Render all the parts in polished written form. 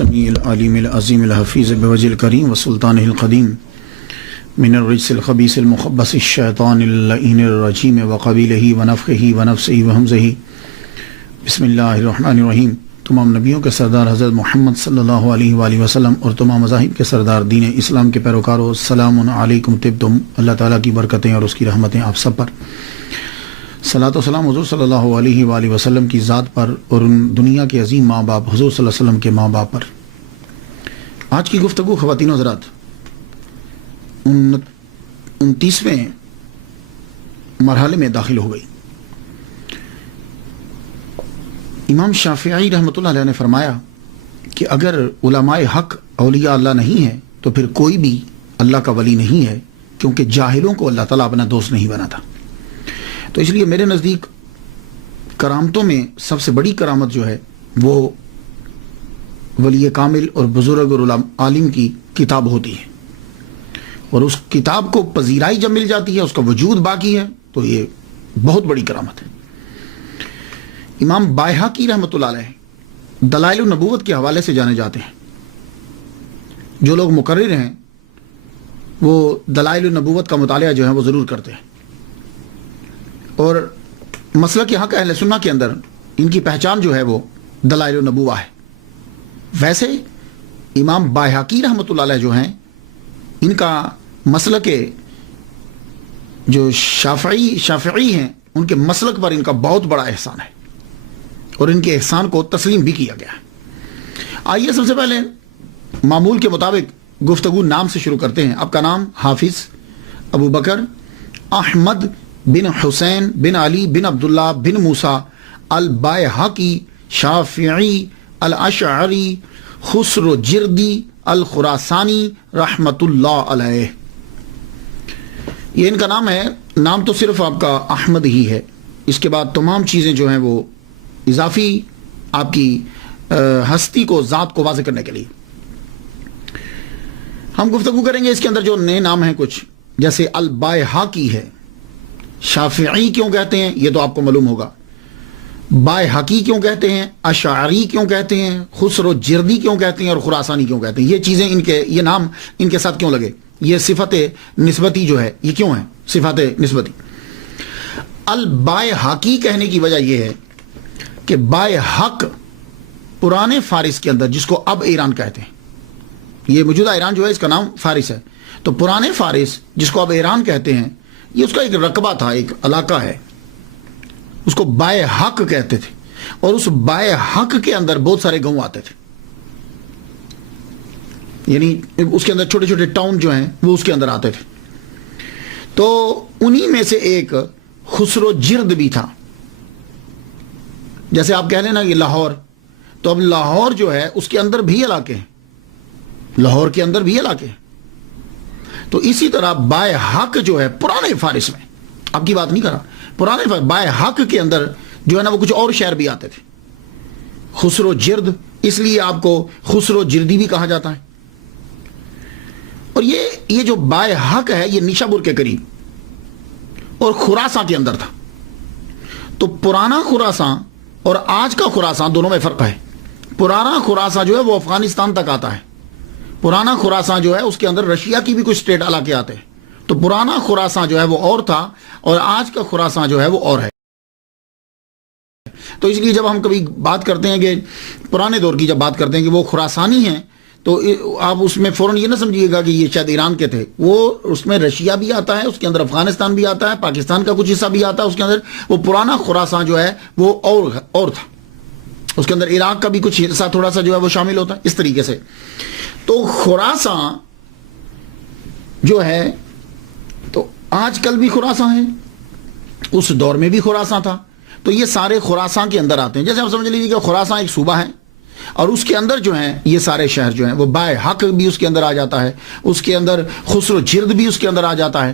السمیع العلیم العظیم الحفیظ بوجہ الکریم وسلطانہ القدیم من الرجس الخبیث المخبث الشیطان اللعین الرجیم وقبیلہ ونفخہ ونفسہ وہمزہ بسم اللہ الرحمن الرحیم۔ تمام نبیوں کے سردار حضرت محمد صلی اللہ علیہ وآلہ وسلم اور تمام مذاہب کے سردار دین اسلام کے پیروکاروں، السلام علیکم طبتم۔ اللہ تعالیٰ کی برکتیں اور اس کی رحمتیں آپ سب پر۔ صلاۃ و سلام حضور صلی اللہ علیہ وآلہ وسلم کی ذات پر اور ان دنیا کے عظیم ماں باپ حضور صلی اللہ علیہ وسلم کے ماں باپ پر۔ آج کی گفتگو خواتین و حضرات 29ویں مرحلے میں داخل ہو گئی۔ امام شافعی رحمۃ اللہ علیہ نے فرمایا کہ اگر علماء حق اولیاء اللہ نہیں ہے تو پھر کوئی بھی اللہ کا ولی نہیں ہے، کیونکہ جاہلوں کو اللہ تعالیٰ اپنا دوست نہیں بناتا۔ تو اس لیے میرے نزدیک کرامتوں میں سب سے بڑی کرامت جو ہے وہ ولی کامل اور بزرگ اور عالم کی کتاب ہوتی ہے، اور اس کتاب کو پذیرائی جب مل جاتی ہے، اس کا وجود باقی ہے، تو یہ بہت بڑی کرامت ہے۔ امام بائہقی رحمۃ اللہ علیہ دلائل النبوت کے حوالے سے جانے جاتے ہیں۔ جو لوگ مقرر ہیں وہ دلائل النبوت کا مطالعہ جو ہے وہ ضرور کرتے ہیں، اور مسلک حق اہل سنہ کے اندر ان کی پہچان جو ہے وہ دلائل النبوہ ہے۔ ویسے امام بائہقی رحمۃ اللہ علیہ جو ہیں، ان کا مسلک جو شافعی ہیں، ان کے مسلک پر ان کا بہت بڑا احسان ہے، اور ان کے احسان کو تسلیم بھی کیا گیا ہے۔ آئیے سب سے پہلے معمول کے مطابق گفتگو نام سے شروع کرتے ہیں۔ آپ کا نام حافظ ابو بکر احمد بن حسین بن علی بن عبداللہ بن موسیٰ البائہقی شافعی الاشعری خسرو جردی الخراسانی رحمۃ اللہ علیہ۔ یہ ان کا نام ہے۔ نام تو صرف آپ کا احمد ہی ہے، اس کے بعد تمام چیزیں جو ہیں وہ اضافی آپ کی ہستی کو، ذات کو واضح کرنے کے لیے ہم گفتگو کریں گے۔ اس کے اندر جو نئے نام ہیں کچھ، جیسے البائہقی ہے۔ شافعی کیوں کہتے ہیں یہ تو آپ کو معلوم ہوگا۔ بائہقی کیوں کہتے ہیں، اشعری کیوں کہتے ہیں، خسرو جردی کیوں کہتے ہیں، اور خراسانی کیوں کہتے ہیں۔ یہ چیزیں یہ نام ان کے ساتھ کیوں لگے؟ یہ صفت نسبتی جو ہے یہ کیوں ہے صفت نسبتی؟ البائہقی کہنے کی وجہ یہ ہے کہ بائہق پرانے فارس کے اندر، جس کو اب ایران کہتے ہیں، یہ موجودہ ایران جو ہے اس کا نام فارس ہے، تو پرانے فارس جس کو اب ایران کہتے ہیں، یہ اس کا ایک رقبہ تھا، ایک علاقہ ہے، اس کو بائہق کہتے تھے، اور اس بائہق کے اندر بہت سارے گاؤں آتے تھے، یعنی اس کے اندر چھوٹے چھوٹے ٹاؤن جو ہیں وہ اس کے اندر آتے تھے۔ تو انہی میں سے ایک خسرو جرد بھی تھا۔ جیسے آپ کہہ لیں نا یہ لاہور، تو اب لاہور جو ہے اس کے اندر بھی علاقے ہیں، لاہور کے اندر بھی علاقے ہیں۔ تو اسی طرح بائہق جو ہے پرانے فارس میں، اب کی بات نہیں کر رہا، پرانے فارس بائہق کے اندر جو ہے نا وہ کچھ اور شہر بھی آتے تھے، خسرو جرد، اس لیے آپ کو خسرو جردی بھی کہا جاتا ہے۔ اور یہ جو بائہق ہے یہ نیشابور کے قریب اور خراساں کے اندر تھا۔ تو پرانا خراساں اور آج کا خراساں دونوں میں فرق ہے۔ پرانا خراساں جو ہے وہ افغانستان تک آتا ہے، پرانا خراساں جو ہے اس کے اندر رشیا کی بھی کچھ اسٹیٹ علاقے آتے ہیں۔ تو پرانا خراساں جو ہے وہ اور تھا، اور آج کا خراساں جو ہے وہ اور ہے۔ تو اس لیے جب ہم کبھی بات کرتے ہیں کہ پرانے دور کی جب بات کرتے ہیں کہ وہ خراسانی ہیں، تو آپ اس میں فوراً یہ نہ سمجھیے گا کہ یہ شاید ایران کے تھے۔ وہ اس میں رشیا بھی آتا ہے، اس کے اندر افغانستان بھی آتا ہے، پاکستان کا کچھ حصہ بھی آتا ہے اس کے اندر۔ وہ پرانا خراساں جو ہے وہ اور تھا، اس کے اندر عراق کا بھی کچھ حصہ تھوڑا سا جو ہے وہ شامل ہوتا ہے، اس طریقے سے۔ تو خراساں جو ہے تو آج کل بھی خراساں ہے، اس دور میں بھی خراساں تھا، تو یہ سارے خراساں کے اندر آتے ہیں۔ جیسے آپ سمجھ لیجیے کہ خراساں ایک صوبہ ہے، اور اس کے اندر جو ہیں یہ سارے شہر جو ہیں وہ بائہق بھی اس کے اندر آ جاتا ہے، اس کے اندر خسرو جرد بھی اس کے اندر آ جاتا ہے۔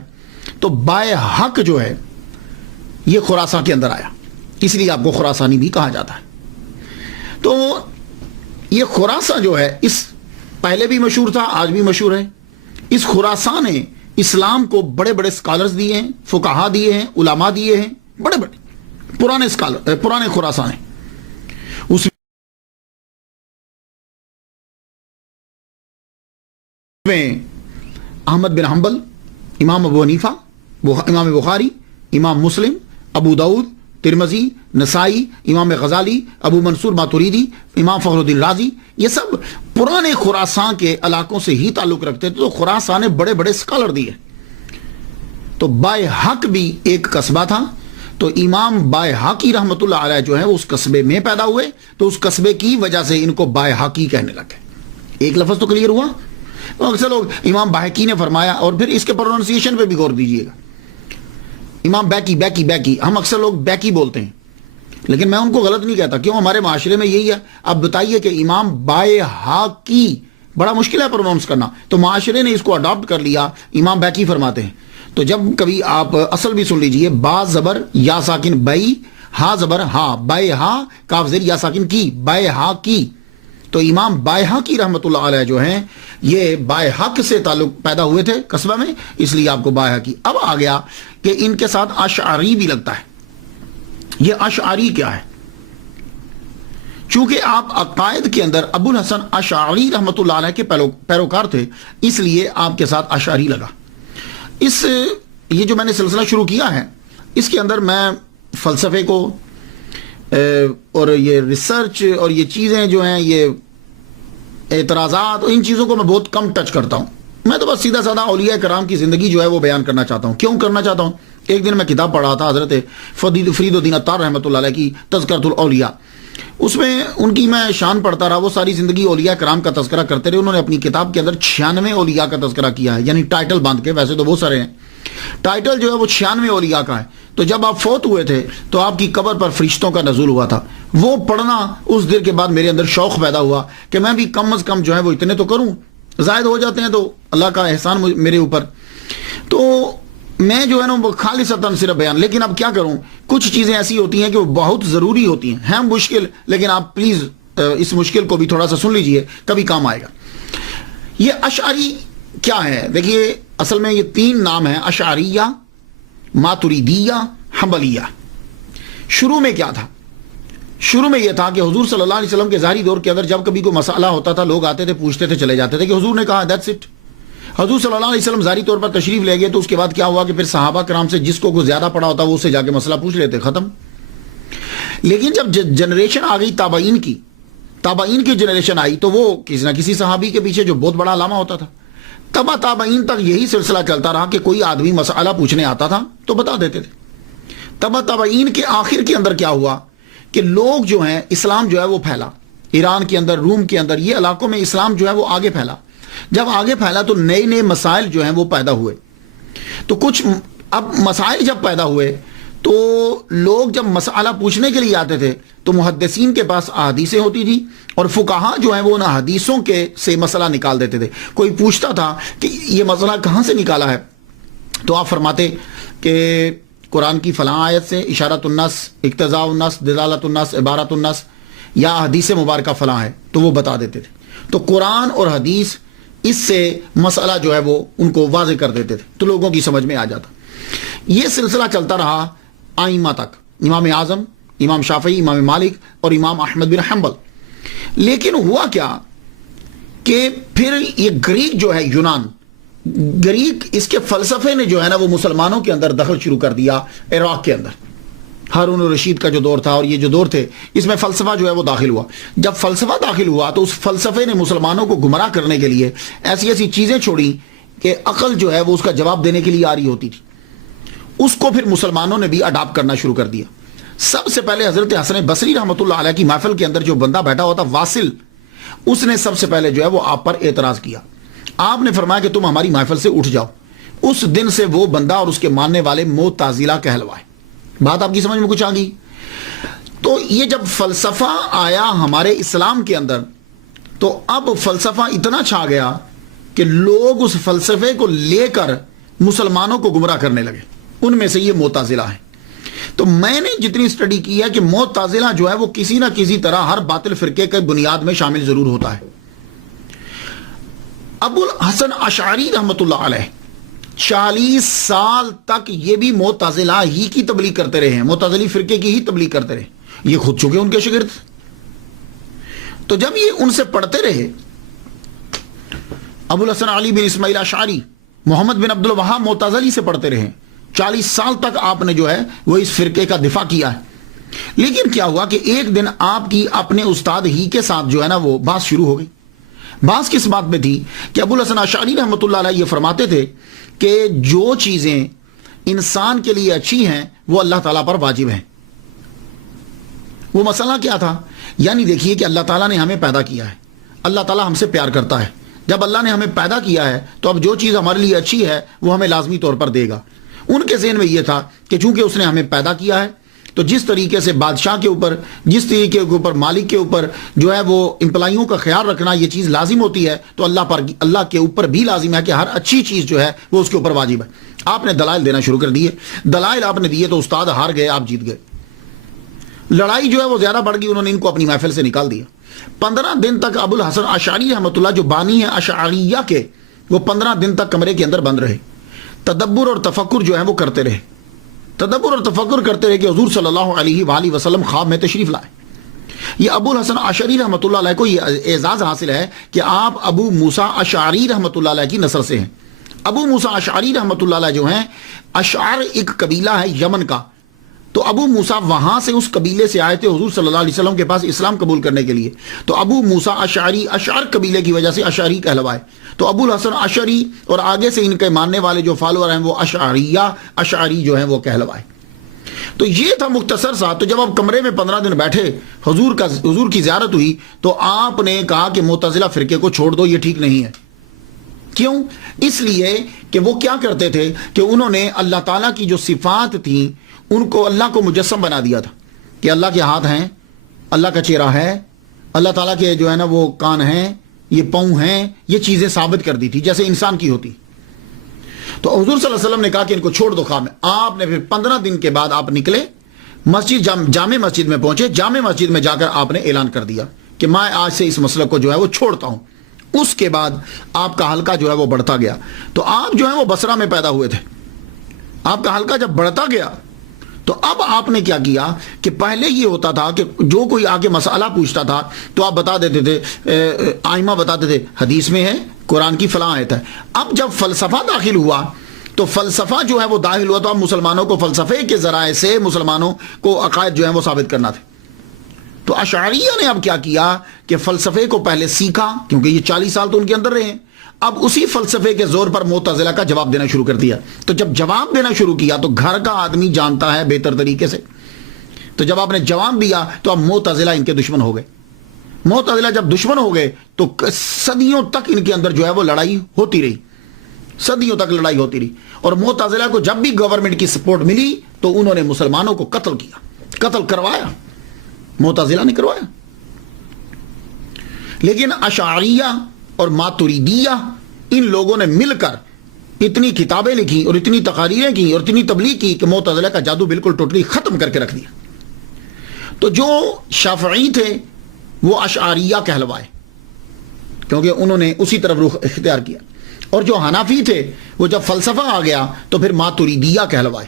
تو بائہق جو ہے یہ خراساں کے اندر آیا، اس لیے آپ کو خراسانی بھی کہا جاتا ہے۔ تو یہ خراساں جو ہے اس پہلے بھی مشہور تھا، آج بھی مشہور ہے۔ اس خراساں نے اسلام کو بڑے بڑے اسکالرز دیے ہیں، فقہا دیے ہیں، علماء دیے ہیں، بڑے بڑے پرانے خراساں ہیں۔ اس میں احمد بن حنبل، امام ابو حنیفہ، امام بخاری، امام مسلم، ابو داؤد، ترمذی، نسائی، امام غزالی، ابو منصور ماتوریدی، امام فخر الدین رازی، یہ سب پرانے خراسان کے علاقوں سے ہی تعلق رکھتے تھے. تو خراسان نے بڑے بڑے اسکالر دیے. تو بائے حق بھی ایک قصبہ تھا. تو امام بائے حقی رحمت اللہ علیہ جو ہے وہ اس قصبے میں پیدا ہوئے. تو اس قصبے کی وجہ سے ان کو بائے حقی کہنے لگے. ایک لفظ تو کلیئر ہوا. اکثر لوگ امام باحقی نے فرمایا، اور پھر اس کے پروننسیشن پہ بھی غور دیجیے گا. امام بیکی بیکی بیکی، ہم اکثر لوگ بیکی بولتے ہیں، لیکن میں ان کو غلط نہیں کہتا. کیوں؟ ہمارے معاشرے میں یہی ہے. اب بتائیے کہ امام بائے حقی بڑا مشکل ہے پروننس کرنا، تو معاشرے نے اس کو اڈاپٹ کر لیا، امام بیکی فرماتے ہیں. تو جب کبھی آپ اصل بھی سن لیجئے، با زبر یا ساکن بئی، ہا زبر ہا، بائے ہا کاف زیر یا ساکن کی، بائے ہا کی. تو امام بائے حقی رحمت اللہ علیہ جو ہیں یہ بائے حق سے تعلق پیدا ہوئے تھے قصبہ میں، اس لیے آپ کو بائے حقی. اب آ گیا کہ ان کے ساتھ اشعری بھی لگتا ہے. یہ اشعری کیا ہے؟ چونکہ آپ عقائد کے اندر ابو الحسن اشعری رحمت اللہ علیہ کے پیروکار تھے، اس لیے آپ کے ساتھ اشعری لگا. یہ جو میں نے سلسلہ شروع کیا ہے، اس کے اندر میں فلسفے کو اور یہ ریسرچ اور یہ چیزیں جو ہیں، یہ اعتراضات، ان چیزوں کو میں بہت کم ٹچ کرتا ہوں. میں تو بس سیدھا سادہ اولیاء کرام کی زندگی جو ہے وہ بیان کرنا چاہتا ہوں. کیوں کرنا چاہتا ہوں؟ ایک دن میں کتاب پڑھا تھا حضرت فرید الدین عطار رحمۃ اللہ علیہ کی تذکرۃ الاولیاء. اس میں ان کی میں شان پڑھتا رہا. وہ ساری زندگی اولیاء کرام کا تذکرہ کرتے رہے. انہوں نے اپنی کتاب کے اندر 96 اولیاء کا تذکرہ کیا ہے، یعنی ٹائٹل باندھ کے. ویسے تو بہت سارے ہیں، ٹائٹل جو ہے وہ 96 اولیاء کا ہے. تو جب آپ فوت ہوئے تھے تو آپ کی قبر پر فرشتوں کا نزول ہوا تھا. وہ پڑھنا اس دن کے بعد میرے اندر شوق پیدا ہوا کہ میں بھی کم از کم جو ہے وہ اتنے تو کروں. زائد ہو جاتے ہیں تو اللہ کا احسان میرے اوپر. تو میں جو ہے نا وہ خالصتاً صرف بیان. لیکن اب کیا کروں، کچھ چیزیں ایسی ہوتی ہیں کہ وہ بہت ضروری ہوتی ہیں مشکل، لیکن آپ پلیز اس مشکل کو بھی تھوڑا سا سن لیجئے، کبھی کام آئے گا. یہ اشعری کیا ہے؟ دیکھیے اصل میں یہ 3 نام ہیں، اشعریہ، ماتریدیہ، حنبلیہ. شروع میں کیا تھا؟ شروع میں یہ تھا کہ حضور صلی اللہ علیہ وسلم کے ظاہری دور کے اندر جب کبھی کوئی مسئلہ ہوتا تھا، لوگ آتے تھے، پوچھتے تھے، چلے جاتے تھے کہ حضور نے کہا دیٹس اٹ. حضور صلی اللہ علیہ وسلم ظاہری طور پر تشریف لے گئے تو اس کے بعد کیا ہوا کہ پھر صحابہ کرام سے جس کو زیادہ پڑا ہوتا وہ اس سے جا کے مسئلہ پوچھ لیتے، ختم. لیکن جب جنریشن آ گئی تابعین کی جنریشن آئی تو وہ کسی نہ کسی صحابی کے پیچھے جو بہت بڑا علامہ ہوتا تھا. تابعین تک یہی سلسلہ چلتا رہا کہ کوئی آدمی مسئلہ پوچھنے آتا تھا تو بتا دیتے تھے. تابعین کے آخر کے اندر کیا ہوا کہ لوگ جو ہیں، اسلام جو ہے وہ پھیلا ایران کے اندر، روم کے اندر، یہ علاقوں میں اسلام جو ہے وہ آگے پھیلا. جب آگے پھیلا تو نئے مسائل جو ہیں وہ پیدا ہوئے. تو کچھ اب مسائل جب پیدا ہوئے تو لوگ جب مسئلہ پوچھنے کے لیے آتے تھے تو محدثین کے پاس احادیثیں ہوتی تھی اور فقہا جو ہیں وہ ان حدیثوں کے سے مسئلہ نکال دیتے تھے. کوئی پوچھتا تھا کہ یہ مسئلہ کہاں سے نکالا ہے، تو آپ فرماتے کہ قرآن کی فلاں آیت سے اشارت النص، اقتضاء النص، دلالت النص، عبارت النص، یا حدیث مبارکہ فلاں ہے، تو وہ بتا دیتے تھے. تو قرآن اور حدیث اس سے مسئلہ جو ہے وہ ان کو واضح کر دیتے تھے تو لوگوں کی سمجھ میں آ جاتا. یہ سلسلہ چلتا رہا آئمہ تک، امام اعظم، امام شافعی، امام مالک اور امام احمد بن حنبل. لیکن ہوا کیا کہ پھر یہ گریک جو ہے، یونان، گریک، اس کے فلسفے نے جو ہے نا وہ مسلمانوں کے اندر دخل شروع کر دیا. عراق کے اندر ہارون الرشید کا جو دور تھا اور یہ جو دور تھے، اس میں فلسفہ جو ہے وہ داخل ہوا. جب فلسفہ داخل ہوا تو اس فلسفے نے مسلمانوں کو گمراہ کرنے کے لیے ایسی چیزیں چھوڑی کہ عقل جو ہے وہ اس کا جواب دینے کے لیے آ رہی ہوتی تھی. اس کو پھر مسلمانوں نے بھی اڈاپٹ کرنا شروع کر دیا. سب سے پہلے حضرت حسن بصری رحمۃ اللہ علیہ کی محفل کے اندر جو بندہ بیٹھا ہوتا واصل، اس نے سب سے پہلے جو ہے وہ آپ پر اعتراض کیا. آپ نے فرمایا کہ تم ہماری محفل سے اٹھ جاؤ. اس دن سے وہ بندہ اور اس کے ماننے والے معتزلہ کہلوائے. بات آپ کی سمجھ میں کچھ آ گئی؟ تو یہ جب فلسفہ آیا ہمارے اسلام کے اندر تو اب فلسفہ اتنا چھا گیا کہ لوگ اس فلسفے کو لے کر مسلمانوں کو گمراہ کرنے لگے. ان میں سے یہ معتزلہ ہیں. تو میں نے جتنی اسٹڈی کی ہے کہ معتزلہ جو ہے وہ کسی نہ کسی طرح ہر باطل فرقے کے بنیاد میں شامل ضرور ہوتا ہے. ابو الحسن اشعری رحمت اللہ علیہ 40 سال تک یہ بھی معتزلہ ہی کی تبلیغ کرتے رہے ہیں، معتزلی فرقے کی ہی تبلیغ کرتے رہے. یہ خود چکے ان کے شاگرد. تو جب یہ ان سے پڑھتے رہے ابو الحسن علی بن اسماعیل اشعری محمد بن عبد الوہاب معتزلی سے پڑھتے رہے، 40 سال تک آپ نے جو ہے وہ اس فرقے کا دفاع کیا ہے. لیکن کیا ہوا کہ ایک دن آپ کی اپنے استاد ہی کے ساتھ جو ہے نا وہ بات شروع ہو گئی. بات کس بات میں تھی کہ ابو الحسن اشعری رحمۃ اللہ علیہ یہ فرماتے تھے کہ جو چیزیں انسان کے لیے اچھی ہیں وہ اللہ تعالیٰ پر واجب ہیں. وہ مسئلہ کیا تھا؟ یعنی دیکھیے کہ اللہ تعالیٰ نے ہمیں پیدا کیا ہے، اللہ تعالیٰ ہم سے پیار کرتا ہے. جب اللہ نے ہمیں پیدا کیا ہے تو اب جو چیز ہمارے لیے اچھی ہے وہ ہمیں لازمی طور پر دے گا. ان کے ذہن میں یہ تھا کہ چونکہ اس نے ہمیں پیدا کیا ہے تو جس طریقے سے بادشاہ کے اوپر، جس طریقے کے اوپر مالک کے اوپر جو ہے وہ امپلائیوں کا خیال رکھنا یہ چیز لازم ہوتی ہے، تو اللہ کے اوپر بھی لازم ہے کہ ہر اچھی چیز جو ہے وہ اس کے اوپر واجب ہے. آپ نے دلائل دینا شروع کر دیے، دلائل آپ نے دیے تو استاد ہار گئے، آپ جیت گئے. لڑائی جو ہے وہ زیادہ بڑھ گئی، انہوں نے ان کو اپنی محفل سے نکال دیا. 15 دن تک ابو الحسن اشعری رحمۃ اللہ جو بانی ہیں اشعریہ کے، وہ 15 دن تک کمرے کے اندر بند رہے، تدبر اور تفکر جو ہے وہ کرتے رہے. تدبر اور تفکر کرتے رہے کہ حضور صلی اللہ علیہ وآلہ وسلم خواب میں تشریف لائے. یہ ابو الحسن اشعری رحمۃ اللہ علیہ کو یہ اعزاز حاصل ہے کہ آپ ابو موسیٰ اشعری رحمۃ اللہ علیہ کی نسل سے ہیں. ابو موسیٰ اشعری رحمۃ اللہ علیہ جو ہیں، اشعر ایک قبیلہ ہے یمن کا، تو ابو موسیٰ وہاں سے اس قبیلے سے آئے تھے حضور صلی اللہ علیہ وسلم کے پاس اسلام قبول کرنے کے لیے. تو ابو موسیٰ اشعری اشعر قبیلے کی وجہ سے اشعری کہلوائے. تو ابو الحسن اشعری اور آگے سے ان کے ماننے والے جو فالوور ہیں وہ اشعریہ اشعری جو ہیں وہ کہلوائے. تو یہ تھا مختصر سا. تو جب آپ کمرے میں 15 دن بیٹھے، حضور کی زیارت ہوئی، تو آپ نے کہا کہ معتزلہ فرقے کو چھوڑ دو، یہ ٹھیک نہیں ہے. کیوں؟ اس لیے کہ وہ کیا کرتے تھے کہ انہوں نے اللہ تعالیٰ کی جو صفات تھیں ان کو اللہ کو مجسم بنا دیا تھا کہ اللہ کے ہاتھ ہیں، اللہ کا چہرہ ہے، اللہ تعالیٰ کے جو ہے نا وہ کان ہیں، یہ پاؤں ہیں، یہ چیزیں ثابت کر دی تھی جیسے انسان کی ہوتی. تو حضور صلی اللہ علیہ وسلم نے کہا کہ ان کو چھوڑ دو خواب میں. آپ نے پھر 15 دن کے بعد آپ نکلے، مسجد جامع مسجد میں پہنچے. جامع مسجد میں جا کر آپ نے اعلان کر دیا کہ میں آج سے اس مسئلے کو جو ہے وہ چھوڑتا ہوں. اس کے بعد آپ کا حلقہ جو ہے وہ بڑھتا گیا. تو آپ جو ہے وہ بصرہ میں پیدا ہوئے تھے. آپ کا حلقہ جب بڑھتا گیا تو اب آپ نے کیا کیا کہ پہلے یہ ہوتا تھا کہ جو کوئی آگے مسئلہ پوچھتا تھا تو آپ بتا دیتے تھے، آئمہ بتاتے تھے حدیث میں ہے، قرآن کی فلاں آیت ہے. اب جب فلسفہ داخل ہوا تو فلسفہ جو ہے وہ داخل ہوا تو اب مسلمانوں کو فلسفے کے ذرائع سے مسلمانوں کو عقائد جو ہیں وہ ثابت کرنا تھے. تو اشعریہ نے اب کیا کیا کہ فلسفے کو پہلے سیکھا، کیونکہ یہ 40 سال تو ان کے اندر رہے ہیں. اب اسی فلسفے کے زور پر معتزلہ کا جواب دینا شروع کر دیا. تو جب جواب دینا شروع کیا تو گھر کا آدمی جانتا ہے بہتر طریقے سے. تو جب آپ نے جواب دیا تو اب معتزلہ ان کے دشمن ہو گئے. معتزلہ جب دشمن ہو گئے تو صدیوں تک ان کے اندر جو ہے وہ لڑائی ہوتی رہی، صدیوں تک لڑائی ہوتی رہی. اور معتزلہ کو جب بھی گورنمنٹ کی سپورٹ ملی تو انہوں نے مسلمانوں کو قتل کیا، قتل کروایا، معتزلہ نے کروایا. لیکن اشعریہ اور ماتریدیہ ان لوگوں نے مل کر اتنی کتابیں لکھی اور اتنی تقاریریں کی اور اتنی تبلیغ کی کہ معتزلہ کا جادو بالکل ٹوٹلی ختم کر کے رکھ دیا. تو جو شافعی تھے وہ اشعریہ کہلوائے کیونکہ انہوں نے اسی طرف رخ اختیار کیا، اور جو حنفی تھے وہ جب فلسفہ آ گیا تو پھر ماتریدیہ کہلوائے.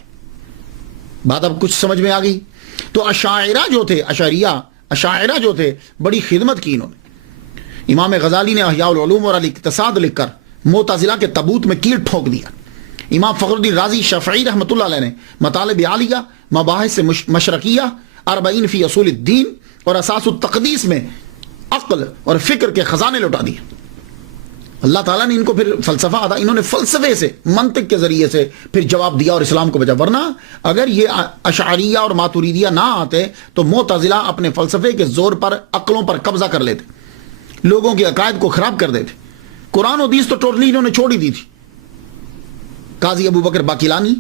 بات اب کچھ سمجھ میں آ گئی. تو اشاعرہ جو تھے، اشاعرہ جو تھے بڑی خدمت کی انہوں نے. امام غزالی نے احیاء العلوم اور الاقتصاد لکھ کر معتزلہ کے تابوت میں کیل ٹھوک دیا. امام فخر الدین رازی شافعی رحمۃ اللہ علیہ نے مطالب عالیہ، مباحث مشرقیہ، 40 فی اصول الدین اور اساس التقدیس میں عقل اور فکر کے خزانے لوٹا دیے. اللہ تعالیٰ نے ان کو پھر فلسفہ آتا، انہوں نے فلسفے سے، منطق کے ذریعے سے پھر جواب دیا اور اسلام کو بچا. ورنہ اگر یہ اشعریہ اور ماتریدیہ نہ آتے تو معتزلہ اپنے فلسفے کے زور پر عقلوں پر قبضہ کر لیتے، لوگوں کے عقائد کو خراب کر دیتے. قرآن و حدیث تو ٹوٹلی انہوں نے چھوڑ ہی دی تھی. قاضی ابو بکر باقلانی،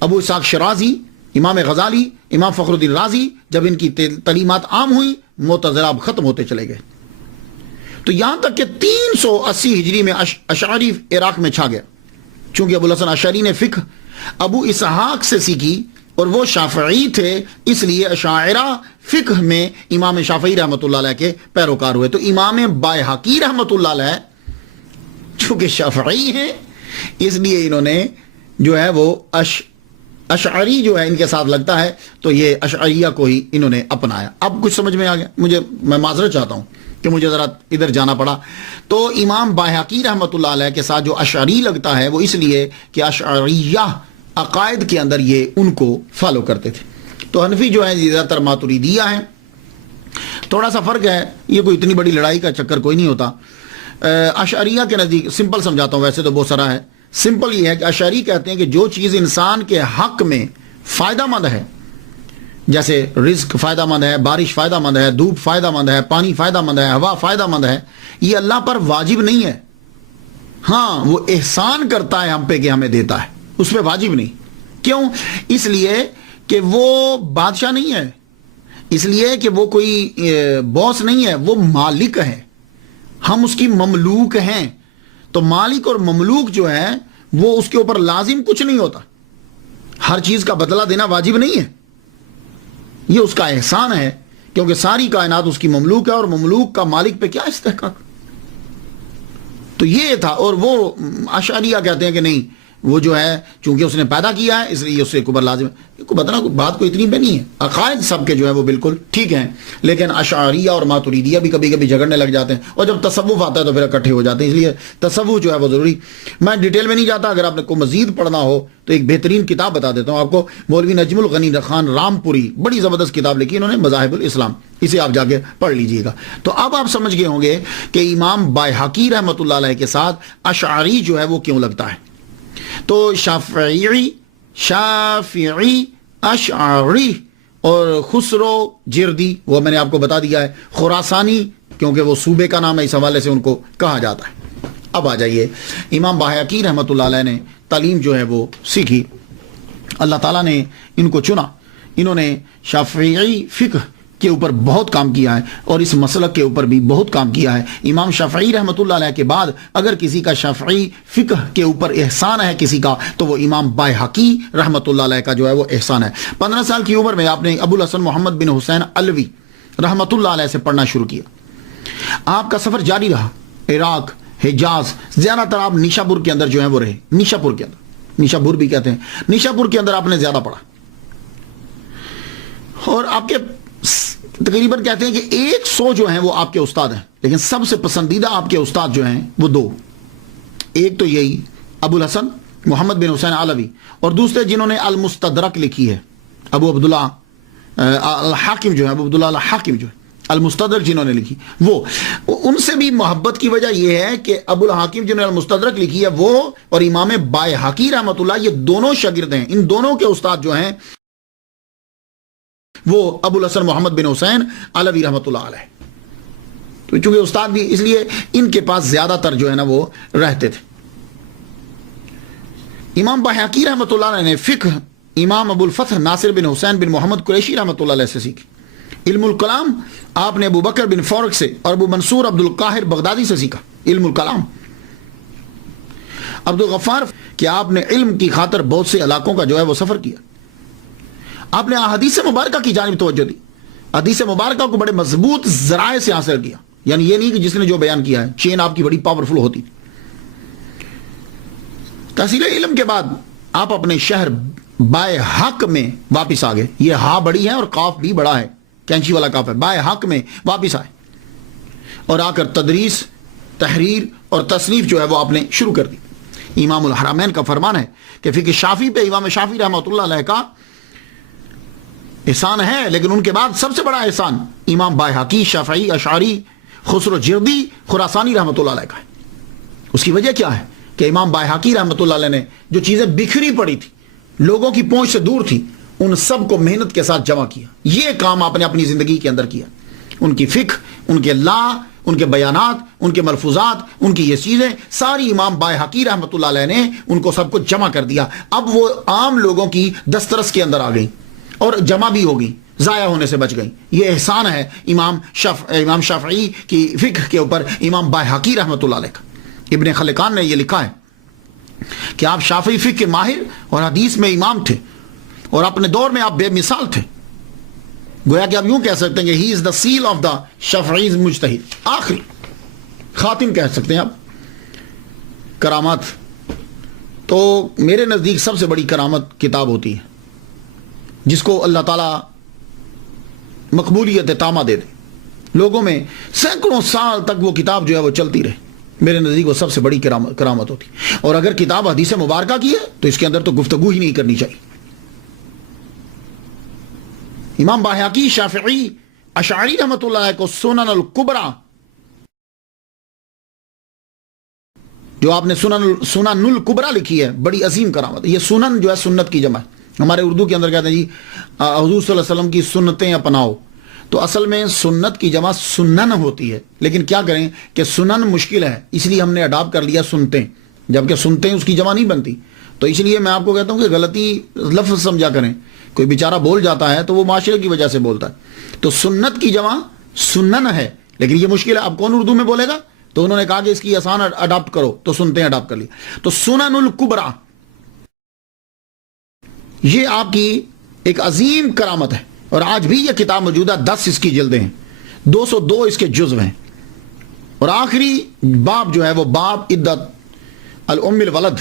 ابو اسحاق شرازی، امام غزالی، امام فخر الدین رازی، جب ان کی تعلیمات عام ہوئی معتزلہ اب ختم ہوتے چلے گئے. تو یہاں تک کہ 380 ہجری میں اشعری عراق میں چھا گیا. چونکہ ابو الحسن اشعری نے فقہ ابو اسحاق سے سیکھی اور وہ شافعی تھے، اس لیے اشاعرہ فقہ میں امام شافعی رحمۃ اللہ علیہ کے پیروکار ہوئے. تو امام بائحقی رحمۃ اللہ علیہ چونکہ شافعی ہیں اس لیے انہوں نے جو ہے وہ اشعری جو ہے ان کے ساتھ لگتا ہے تو یہ اشعریہ کو ہی انہوں نے اپنایا. اب کچھ سمجھ میں آ گیا؟ میں معذرت چاہتا ہوں کہ مجھے ذرا ادھر جانا پڑا. تو امام بایہقی رحمۃ اللہ علیہ کے ساتھ جو اشعری لگتا ہے وہ اس لیے کہ اشعریہ عقائد کے اندر یہ ان کو فالو کرتے تھے. تو حنفی جو ہے زیادہ تر ماتریدیہ ہیں. تھوڑا سا فرق ہے, یہ کوئی اتنی بڑی لڑائی کا چکر کوئی نہیں ہوتا. اشعریہ کے نزدیک سمپل سمجھاتا ہوں, ویسے تو بہت سارا ہے. سمپل یہ ہے کہ اشعری کہتے ہیں کہ جو چیز انسان کے حق میں فائدہ مند ہے, جیسے رزق فائدہ مند ہے, بارش فائدہ مند ہے, دھوپ فائدہ مند ہے, پانی فائدہ مند ہے, ہوا فائدہ مند ہے, یہ اللہ پر واجب نہیں ہے. ہاں وہ احسان کرتا ہے ہم پہ کہ ہمیں دیتا ہے, اس پہ واجب نہیں. کیوں؟ اس لیے کہ وہ بادشاہ نہیں ہے, اس لیے کہ وہ کوئی باس نہیں ہے, وہ مالک ہے, ہم اس کی مملوک ہیں. تو مالک اور مملوک جو ہے وہ اس کے اوپر لازم کچھ نہیں ہوتا, ہر چیز کا بدلہ دینا واجب نہیں ہے, یہ اس کا احسان ہے, کیونکہ ساری کائنات اس کی مملوک ہے اور مملوک کا مالک پہ کیا استحقاق. تو یہ تھا. اور وہ اشعریہ کہتے ہیں کہ نہیں, وہ جو ہے چونکہ اس نے پیدا کیا ہے اس لیے اس سے اوپر لازم ہے. بات کوئی اتنی بے نہیں ہے. عقائد سب کے جو ہے وہ بالکل ٹھیک ہیں, لیکن اشعریہ اور ماتریدیہ بھی کبھی کبھی جھگڑنے لگ جاتے ہیں, اور جب تصوف آتا ہے تو پھر اکٹھے ہو جاتے ہیں. اس لیے تصوف جو ہے وہ ضروری. میں ڈیٹیل میں نہیں جاتا, اگر آپ کو مزید پڑھنا ہو تو ایک بہترین کتاب بتا دیتا ہوں آپ کو. مولوی نجم الغنی خان رامپوری, بڑی زبردست کتاب لکھی انہوں نے, مذاہب الاسلام, اسے آپ جا کے پڑھ لیجئے گا. تو اب آپ سمجھ گئے ہوں گے کہ امام بایہقی رحمۃ اللہ علیہ کے ساتھ اشعری جو ہے وہ کیوں لگتا ہے. تو شافعی اشعری اور خسرو جردی, وہ میں نے آپ کو بتا دیا ہے, خراسانی, کیونکہ وہ صوبے کا نام ہے, اس حوالے سے ان کو کہا جاتا ہے. اب آ جائیے, امام بایہقی رحمۃ اللہ علیہ نے تعلیم جو ہے وہ سیکھی, اللہ تعالیٰ نے ان کو چنا. انہوں نے شافعی فقہ کے اوپر بہت کام کیا ہے اور اس مسلک کے اوپر بھی بہت کام کیا ہے. امام شافعی رحمۃ اللہ علیہ کے بعد اگر کسی کا شافعی فقہ کے اوپر احسان ہے کسی کا, تو وہ امام بایہقی رحمۃ اللہ علیہ کا جو ہے وہ احسان ہے. 15 سال کی عمر میں آپ نے ابو الحسن محمد بن حسین علوی رحمۃ اللہ علیہ سے پڑھنا شروع کیا. آپ کا سفر جاری رہا, عراق, حجاز, زیادہ تر آپ نیشاپور کے اندر جو ہے وہ رہے. نیشاپور کے اندر, نیشاپور بھی کہتے ہیں, نیشاپور کے اندر آپ نے زیادہ پڑھا. اور آپ کے تقریباً کہتے ہیں کہ 100 جو ہیں وہ آپ کے استاد ہیں, لیکن سب سے پسندیدہ آپ کے استاد جو ہیں وہ 2. ایک تو یہی ابو الحسن محمد بن حسین علوی, اور دوسرے جنہوں نے المستدرک لکھی ہے, ابو عبداللہ الحاکم جو ہے, ابو عبداللہ الحاکم جو ہے, المستدرک جنہوں نے لکھی, وہ ان سے بھی محبت کی وجہ یہ ہے کہ ابو الحاکم جنہوں نے المستدرک لکھی ہے وہ اور امام بایہقی رحمۃ اللہ, یہ دونوں شاگرد ہیں. ان دونوں کے استاد جو ہیں وہ ابو الحسن محمد بن حسین علوی رحمۃ اللہ علیہ. تو چونکہ استاد بھی, اس لیے ان کے پاس زیادہ تر جو ہے نا وہ رہتے تھے. امام بایہقی رحمۃ اللہ علیہ نے فقہ امام ابو الفتح ناصر بن حسین بن محمد قریشی رحمۃ اللہ علیہ سے سیکھی. علم الکلام آپ نے ابو بکر بن فورق سے اور ابو منصور عبد القاہر بغدادی سے سیکھا. علم الکلام عبد الغفار, کہ آپ نے علم کی خاطر بہت سے علاقوں کا جو ہے وہ سفر کیا. آپ نے حدیث مبارکہ کی جانب توجہ دی, حدیث مبارکہ کو بڑے مضبوط ذرائع سے حاصل کیا. یعنی یہ نہیں کہ جس نے جو بیان کیا ہے, چین آپ کی بڑی پاورفل ہوتی. تحصیل علم کے بعد آپ اپنے شہر بایحق میں واپس آ گئے. یہ ہا بڑی ہے اور قاف بھی بڑا ہے, کینچی والا قاف ہے. بایحق میں واپس آئے اور آ کر تدریس, تحریر اور تصنیف جو ہے وہ آپ نے شروع کر دی. امام الحرمین کا فرمان ہے کہ فقہ شافعی پہ امام شافعی رحمۃ اللہ علیہ کا احسان ہے, لیکن ان کے بعد سب سے بڑا احسان امام بایہقی شافعی اشعری خسرو جردی خراسانی رحمۃ اللہ علیہ کا ہے. اس کی وجہ کیا ہے کہ امام بایہقی رحمۃ اللہ علیہ نے جو چیزیں بکھری پڑی تھی, لوگوں کی پہنچ سے دور تھی, ان سب کو محنت کے ساتھ جمع کیا. یہ کام آپ نے اپنی زندگی کے اندر کیا. ان کی فقہ, ان کے لا, ان کے بیانات, ان کے ملفوظات, ان کی یہ چیزیں ساری امام بایہقی رحمۃ اللہ علیہ نے ان کو سب کچھ جمع کر دیا. اب وہ عام لوگوں کی دسترس کے اندر آ گئی اور جمع بھی ہو گئی, ضائع ہونے سے بچ گئی. یہ احسان ہے امام شافعی کی فقہ کے اوپر امام بایہقی رحمۃ اللہ علیہ کا. ابن خلقان نے یہ لکھا ہے کہ آپ شافعی فقہ کے ماہر اور حدیث میں امام تھے, اور اپنے دور میں آپ بے مثال تھے. گویا کہ آپ یوں کہہ سکتے ہیں کہ ہی از دا سیل آف دا شافعیز مجتہد, آخری خاتم کہہ سکتے ہیں آپ. کرامات, تو میرے نزدیک سب سے بڑی کرامت کتاب ہوتی ہے جس کو اللہ تعالیٰ مقبولیت تامہ دے دے. لوگوں میں سینکڑوں سال تک وہ کتاب جو ہے وہ چلتی رہے. میرے نزدیک وہ سب سے بڑی کرامت ہوتی. اور اگر کتاب حدیث مبارکہ کی ہے تو اس کے اندر تو گفتگو ہی نہیں کرنی چاہیے. امام باحقی شافعی اشعری رحمۃ اللہ علیہ کو سنن الکبریٰ، جو آپ نے سنن الکبریٰ لکھی ہے، بڑی عظیم کرامت. یہ سنن جو ہے سنت کی جمع ہے. ہمارے اردو کے اندر کہتے ہیں جی حضور صلی اللہ علیہ وسلم کی سنتیں اپناؤ، تو اصل میں سنت کی جمع سنن ہوتی ہے. لیکن کیا کریں کہ سنن مشکل ہے، اس لیے ہم نے اڈاپٹ کر لیا سنتیں، جبکہ سنتیں اس کی جمع نہیں بنتی. تو اس لیے میں آپ کو کہتا ہوں کہ غلطی لفظ سمجھا کریں. کوئی بیچارہ بول جاتا ہے تو وہ معاشرے کی وجہ سے بولتا ہے. تو سنت کی جمع سنن ہے، لیکن یہ مشکل ہے. اب کون اردو میں بولے گا؟ تو انہوں نے کہا کہ اس کی آسان اڈاپٹ کرو، تو سنتیں اڈاپٹ کر لی. تو سنن الکبریٰ یہ آپ کی ایک عظیم کرامت ہے، اور آج بھی یہ کتاب موجود ہے. 10 اس کی جلدیں ہیں، 202 اس کے جزو ہیں. اور آخری باب جو ہے وہ باب عدت الام الولد،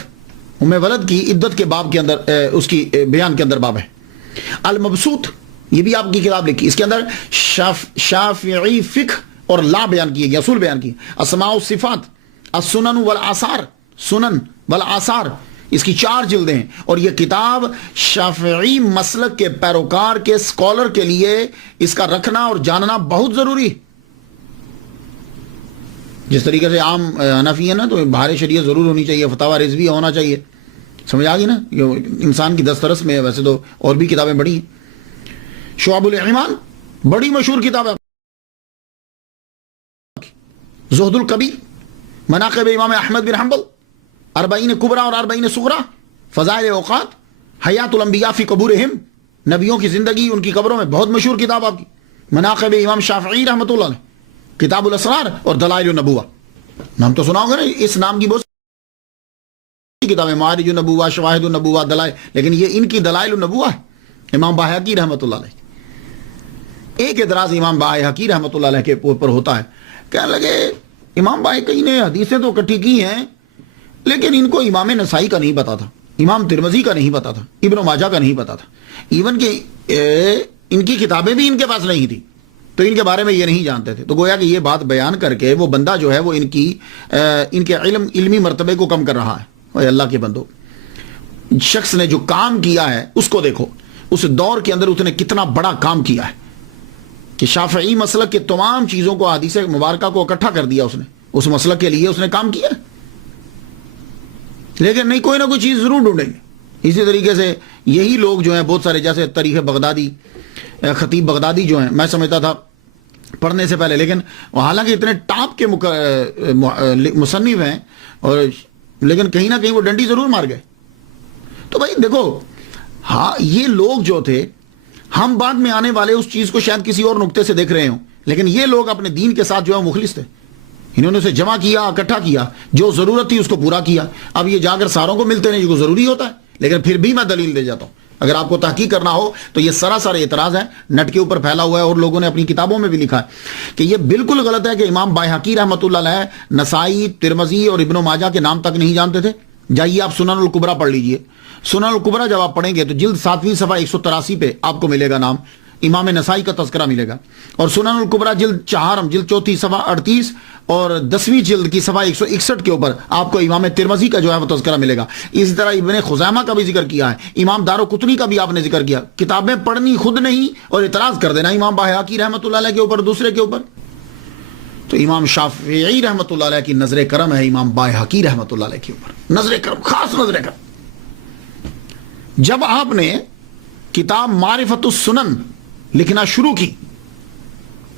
ام ولد کی عدت کے باب کے اندر اس کی بیان کے اندر باب ہے. المبسوط یہ بھی آپ کی کتاب لکھی، اس کے اندر شافعی فقہ اور لا بیان کیے گئے، اصول بیان کیے. اسماء و صفات، السنن والآثار، سنن والآثار، اس کی 4 جلدیں ہیں. اور یہ کتاب شافعی مسلک کے پیروکار کے اسکالر کے لیے اس کا رکھنا اور جاننا بہت ضروری ہے. جس طریقے سے عام حنفی ہے نا، تو بہار شریعت ضرور ہونی چاہیے، فتاوی رضویہ ہونا چاہیے. سمجھ آ گئی نا؟ انسان کی دسترس میں ہے. ویسے تو اور بھی کتابیں بڑی ہیں. شعب الایمان بڑی مشہور کتاب ہے. زہد الکبیر، مناقب امام احمد بن حنبل، 40 کبریٰ اور 40 صغریٰ، فضائل اوقات، حیات الانبیاء فی قبورہم، نبیوں کی زندگی ان کی قبروں میں، بہت مشہور کتاب آپ کی. مناقب امام شافعی رحمۃ اللہ علیہ، کتاب الاسرار اور دلائل النبوہ. نام تو سنا ہوگا نا، اس نام کی بہت کتابیں، معارج النبوہ، شواہد النبوہ، دلائل، لیکن یہ ان کی دلائل النبوہ ہے. امام باحقی رحمۃ اللہ علیہ. ایک اعتراض امام باحقی رحمۃ اللہ علیہ کے اوپر ہوتا ہے، کہنے لگے امام باحقی نے حدیثیں تو اکٹھی کی ہیں، لیکن ان کو امام نسائی کا نہیں پتا تھا، امام ترمذی کا نہیں پتا تھا، ابن ماجہ کا نہیں پتا تھا، ایون کہ ان کی کتابیں بھی ان کے پاس نہیں تھی، تو ان کے بارے میں یہ نہیں جانتے تھے. تو گویا کہ یہ بات بیان کر کے وہ بندہ جو ہے وہ ان کے علمی مرتبے کو کم کر رہا ہے. اوہ اللہ کے بندو، شخص نے جو کام کیا ہے اس کو دیکھو. اس دور کے اندر اس نے کتنا بڑا کام کیا ہے کہ شافعی مسلک کے تمام چیزوں کو، حدیث مبارکہ کو اکٹھا کر دیا. اس نے اس مسلک کے لیے اس نے کام کیا، لیکن نہیں، کوئی نہ کوئی چیز ضرور ڈھونڈیں گے. اسی طریقے سے یہی لوگ جو ہیں بہت سارے، جیسے تاریخ بغدادی، خطیب بغدادی جو ہیں، میں سمجھتا تھا پڑھنے سے پہلے، لیکن حالانکہ اتنے ٹاپ کے مصنف ہیں، اور لیکن کہیں نہ کہیں وہ ڈنڈی ضرور مار گئے. تو بھائی دیکھو، ہاں یہ لوگ جو تھے، ہم بعد میں آنے والے اس چیز کو شاید کسی اور نقطے سے دیکھ رہے ہوں، لیکن یہ لوگ اپنے دین کے ساتھ جو ہے مخلص تھے. انہوں نے اسے جمع کیا، اکٹھا کیا، جو ضرورت تھی اس کو پورا کیا. اب یہ جا کر ساروں کو ملتے نہیں، جو ضروری ہوتا ہے. لیکن پھر بھی میں دلیل دے جاتا ہوں، اگر آپ کو تحقیق کرنا ہو تو یہ سراسر اعتراض ہے، نیٹ کے اوپر پھیلا ہوا ہے، اور لوگوں نے اپنی کتابوں میں بھی لکھا ہے کہ یہ بالکل غلط ہے کہ امام باحقی رحمۃ اللہ علیہ نسائی، ترمذی اور ابن ماجہ کے نام تک نہیں جانتے تھے. جائیے آپ سنن الکبریٰ پڑھ لیجئے. سنن الکبریٰ جب آپ پڑھیں گے تو جلد 7ویں صفحہ 183 پہ آپ کو ملے گا نام، امام نسائی کا تذکرہ ملے گا. اور سنن الکبریٰ جلد 4 جلد 4 صفحہ 38 اور 10ویں جلد کی صفحہ 161 کے اوپر آپ کو امام ترمذی کا جو ہے وہ تذکرہ ملے گا. اسی طرح ابن خزیمہ کا بھی ذکر کیا ہے، امام دارقطنی کا بھی آپ نے ذکر کیا. کتابیں پڑھنی خود نہیں اور اعتراض کر دینا امام باحقی رحمۃ اللہ علیہ کے اوپر، دوسرے کے اوپر. تو امام شافعی رحمۃ اللہ علیہ کی نظر کرم ہے امام باحقی رحمۃ اللہ علیہ کے اوپر، نظر کرم، خاص نظر کرم. جب آپ نے کتاب معرفت السنن لکھنا شروع کی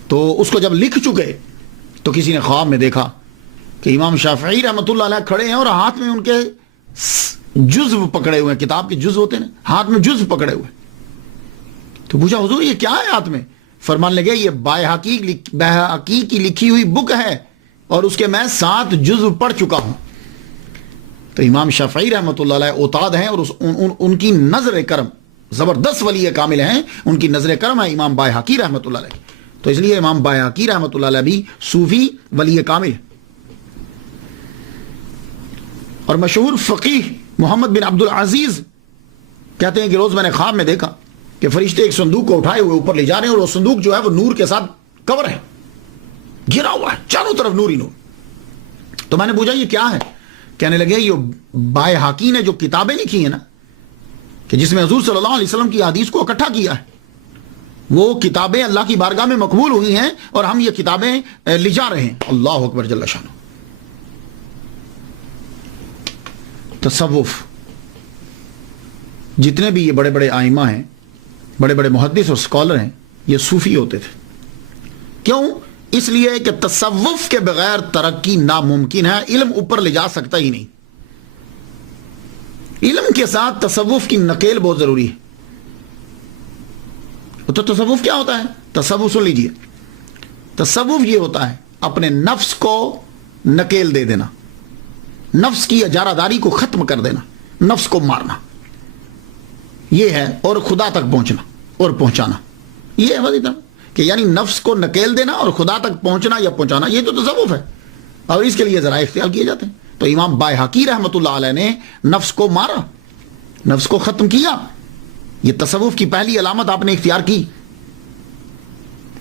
تو اس کو جب لکھ چکے تو کسی نے خواب میں دیکھا کہ امام شافعی رحمۃ اللہ علیہ کھڑے ہیں اور ہاتھ میں ان کے جزو پکڑے ہوئے ہیں. کتاب کے جزو ہوتے ہیں، ہاتھ میں جزو پکڑے ہوئے. تو پوچھا حضور یہ کیا ہے ہاتھ میں؟ فرمان لگے یہ باحقی کی لکھی ہوئی بک ہے اور اس کے میں 7 جزو پڑھ چکا ہوں. تو امام شافعی رحمۃ اللہ علیہ اوتاد ہیں، اور ان کی نظر کرم، زبردست ولی کامل ہیں، ان کی نظر کرم ہے امام باحقی رحمۃ اللہ علیہ. تو اس لیے امام باحقی رحمۃ اللہ علیہ بھی صوفی ولی کامل ہے. اور مشہور فقیہ محمد بن عبد العزیز کہتے ہیں کہ روز میں نے خواب میں دیکھا کہ فرشتے ایک صندوق کو اٹھائے ہوئے اوپر لے جا رہے ہیں، اور وہ صندوق جو ہے وہ نور کے ساتھ کور ہے، گھرا ہوا ہے چاروں طرف نور ہی نور. تو میں نے پوچھا یہ کیا ہے؟ کہنے لگے یہ بائحاقی نے جو کتابیں لکھی ہیں نا کہ جس میں حضور صلی اللہ علیہ وسلم کی حدیث کو اکٹھا کیا ہے، وہ کتابیں اللہ کی بارگاہ میں مقبول ہوئی ہیں اور ہم یہ کتابیں لے جا رہے ہیں. اللہ اکبر جل شانہ. تصوف، جتنے بھی یہ بڑے بڑے آئمہ ہیں، بڑے بڑے محدث اور اسکالر ہیں، یہ صوفی ہوتے تھے. کیوں؟ اس لیے کہ تصوف کے بغیر ترقی ناممکن ہے. علم اوپر لے جا سکتا ہی نہیں. علم کے ساتھ تصوف کی نکیل بہت ضروری ہے. تو تصوف کیا ہوتا ہے؟ تصوف سن لیجئے، تصوف یہ ہوتا ہے اپنے نفس کو نکیل دے دینا، نفس کی اجارہ داری کو ختم کر دینا، نفس کو مارنا، یہ ہے. اور خدا تک پہنچنا اور پہنچانا، یہ ہے وظیفہ کہ یعنی نفس کو نکیل دینا اور خدا تک پہنچنا یا پہنچانا، یہ تو تصوف ہے. اور اس کے لیے ذرائع اختیار کیے جاتے ہیں. تو امام بائحاقی رحمۃ اللہ علیہ نے نفس کو مارا، نفس کو ختم کیا. یہ تصوف کی پہلی علامت آپ نے اختیار کی.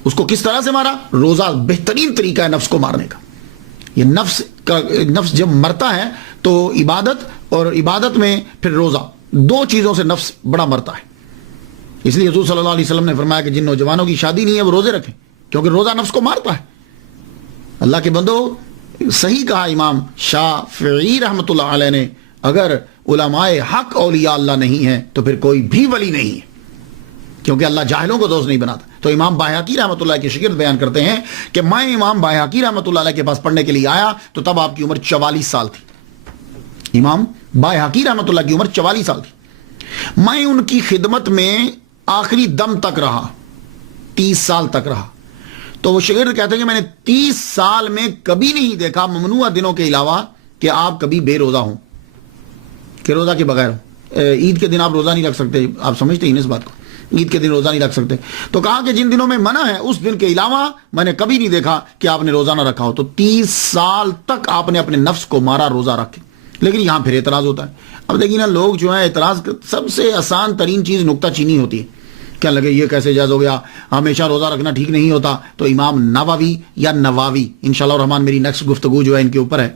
اس کو کس طرح سے مارا؟ روزہ بہترین طریقہ ہے نفس کو مارنے کا. یہ نفس جب مرتا ہے تو عبادت، اور عبادت میں پھر روزہ، دو چیزوں سے نفس بڑا مرتا ہے. اس لیے حضور صلی اللہ علیہ وسلم نے فرمایا کہ جن نوجوانوں کی شادی نہیں ہے وہ روزے رکھیں، کیونکہ روزہ نفس کو مارتا ہے. اللہ کے بندو، صحیح کہا امام شافعی رحمۃ اللہ علیہ نے، اگر علماء حق اولیاء اللہ نہیں ہیں تو پھر کوئی بھی ولی نہیں ہے، کیونکہ اللہ جاہلوں کو دوست نہیں بناتا. تو امام بائحاقی رحمۃ اللہ کے شاگرد بیان کرتے ہیں کہ میں امام بائحاقی رحمۃ اللہ علیہ کے پاس پڑھنے کے لیے آیا تو تب آپ کی عمر 44 سال تھی. امام بائحاقی رحمۃ اللہ کی عمر 44 سال تھی. میں ان کی خدمت میں آخری دم تک رہا، 30 سال تک رہا. تو وہ شاگرد کہتے ہیں کہ میں نے 30 سال میں کبھی نہیں دیکھا ممنوع دنوں کے علاوہ کہ آپ کبھی بے روزہ ہوں، کہ روزہ کے بغیر ہوں. عید کے دن آپ روزہ نہیں رکھ سکتے، آپ سمجھتے ہیں اس بات کو، عید کے دن روزہ نہیں رکھ سکتے. تو کہا کہ جن دنوں میں منع ہے اس دن کے علاوہ میں نے کبھی نہیں دیکھا کہ آپ نے روزہ نہ رکھا ہو. تو 30 سال تک آپ نے اپنے نفس کو مارا روزہ رکھ کے. لیکن یہاں پھر اعتراض ہوتا ہے. اب دیکھیے نا، لوگ جو ہیں اعتراض، سب سے آسان ترین چیز نکتہ چینی ہوتی ہے. کیا لگے یہ کیسے جائز ہو گیا، ہمیشہ روزہ رکھنا ٹھیک نہیں ہوتا. تو امام نووی یا نواوی، انشاءاللہ الرحمن میری نیکسٹ گفتگو جو ہے ان کے اوپر ہے.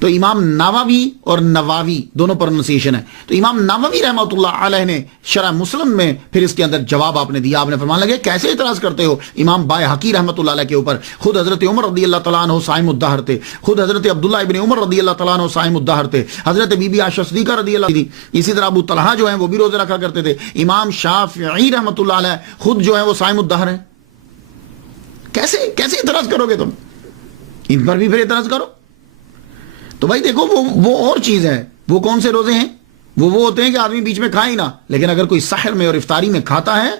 تو امام نووی اور نواوی دونوں پروننسیشن ہے. تو امام نووی رحمۃ اللہ علیہ نے شرح مسلم میں پھر اس کے اندر جواب آپ نے دیا. آپ نے فرمانے لگے کیسے اعتراض کرتے ہو امام بائحاقی رحمۃ اللہ علیہ کے اوپر؟ خود حضرت عمر رضی اللہ تعالیٰ عنہ صائم الدہر تھے، خود حضرت عبداللہ ابن عمر رضی اللہ تعالیٰ عنہ صائم الدہر تھے، حضرت بی بی عائشہ صدیقہ رضی اللہ عنہ، اسی طرح ابو طلحہ جو ہیں وہ بھی روزے رکھا کرتے تھے. امام شافعی رحمۃ اللہ علیہ خود جو ہے وہ صائم الدہر ہیں. کیسے اعتراض کرو گے تم؟ ان پر بھی پھر اعتراض کرو. تو بھائی دیکھو، وہ اور چیز ہے. وہ کون سے روزے ہیں؟ وہ ہوتے ہیں کہ آدمی بیچ میں کھائے ہی نہ. لیکن اگر کوئی سحر میں اور افطاری میں کھاتا ہے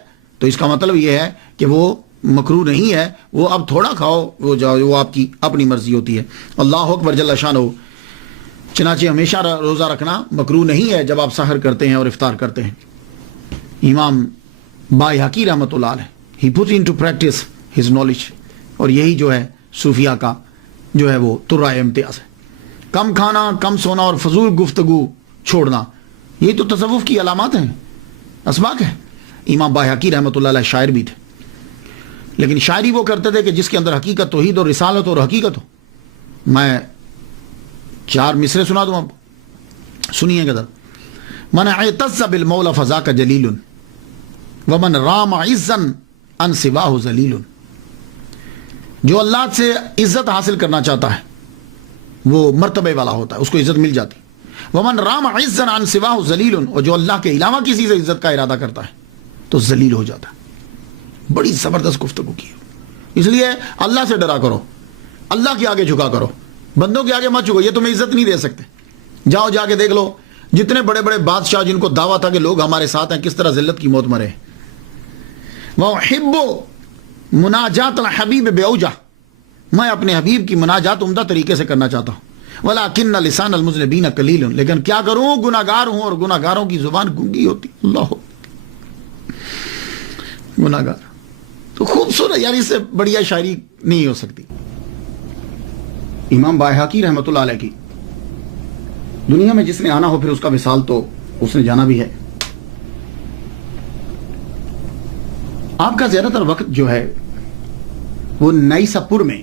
تو اس کا مطلب یہ ہے کہ وہ مکروہ نہیں ہے. وہ اب تھوڑا کھاؤ، وہ آپ کی اپنی مرضی ہوتی ہے. اللہ اکبر جل شانہ. چنانچہ ہمیشہ روزہ رکھنا مکروہ نہیں ہے جب آپ سحر کرتے ہیں اور افطار کرتے ہیں. امام بائحاقی رحمۃ اللہ علیہ ہی put into practice his knowledge. اور یہی جو ہے صوفیہ کا جو ہے وہ ترائے امتیاز ہے. کم کھانا، کم سونا اور فضول گفتگو چھوڑنا، یہ تو تصوف کی علامات ہیں، اسباق ہے. امام بائحاقی رحمۃ اللہ علیہ شاعر بھی تھے، لیکن شاعری وہ کرتے تھے کہ جس کے اندر حقیقت، توحید اور رسالت اور حقیقت ہو. میں 4 مصرے سنا دوں آپ، سنیے قدر. من اعتز بالمولى فذاك جلیل ومن رام عزا عن سواه ذلیل. جو اللہ سے عزت حاصل کرنا چاہتا ہے وہ مرتبے والا ہوتا ہے، اس کو عزت مل جاتی. ومن رام عزا عن سواه ذلیل، اور جو اللہ کے علاوہ کسی سے عزت کا ارادہ کرتا ہے تو ذلیل ہو جاتا ہے. بڑی زبردست گفتگو کی. اس لیے اللہ سے ڈرا کرو، اللہ کے آگے جھکا کرو، بندوں کے آگے مت جھکو. یہ تمہیں عزت نہیں دے سکتے. جاؤ جا کے دیکھ لو جتنے بڑے بڑے بادشاہ جن کو دعویٰ تھا کہ لوگ ہمارے ساتھ ہیں، کس طرح ذلت کی موت مرے. وَأُحِبُّ مناجات الحبیب بِأَوْجَہ، میں اپنے حبیب کی مناجات عمدہ طریقے سے کرنا چاہتا ہوں. وَلَكِنَّ لِسَانَ الْمُذْنِبِينَ قَلِيلٌ، لیکن کیا کروں، گناہ گار ہوں اور گناہ گاروں کی زبان گنگی ہوتی. اللہ گناہ گار. تو خوبصورت، یار اس سے بڑھیا شاعری نہیں ہو سکتی. امام بائحاقی رحمۃ اللہ علیہ کی دنیا میں جس نے آنا ہو پھر اس کا وصال تو اس نے جانا بھی ہے. آپ کا زیادہ تر وقت جو ہے وہ نیسا پور میں